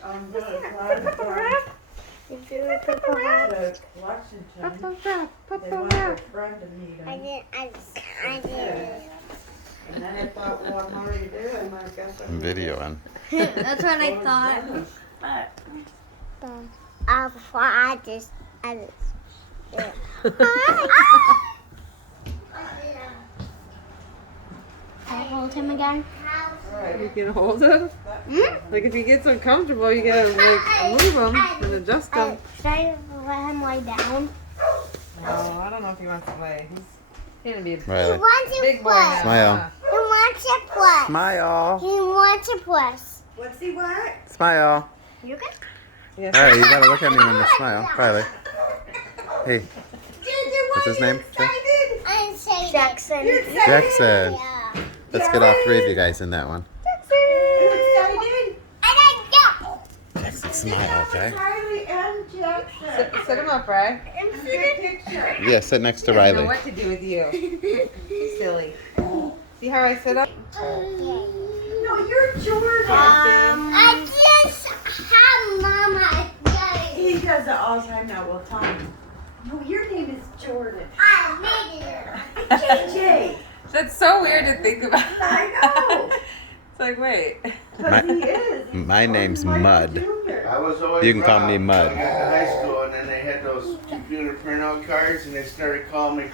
I'm gonna try to find You do a purple wrap. the Lexington. Purple wrap. They Purple want their wrap. friend to meet I him. did. And then I thought, well, I'm already there, and I guess I'm Videoing. That's what I thought. But before I just yeah. Can I hold him again? You can hold him. Like if he gets uncomfortable, you gotta like move him and adjust him. Should I let him lay down? No, I don't know if he wants to lay. He's gonna be a Riley. wants to big boy play. now. Smile. He wants to play. Smile. He wants to play. What's he want? Smile. You good? Yes. Riley, you gotta look at me when you smile. Riley. Hey, what's his name? I'm saying Jackson. Jackson. Yeah. Let's get all three of you guys in that one. Excited? I don't know. Jackson, smile, okay? Riley and Jackson. Sit him up, right? Good picture. Yeah, sit next to I don't know Riley. what to do with you. He's silly. See how I sit up? No, you're Jordan. I just have Mama. He does it all the time now. We'll tell him. No, your name is Jordan. I made it. JJ. That's so weird to think about. I know. It's like, wait. Because he is. He's My name's Michael Mud. Jr. I was always You can call me Rob. Mud. I got to high school and then they had those computer printout cards and they started calling me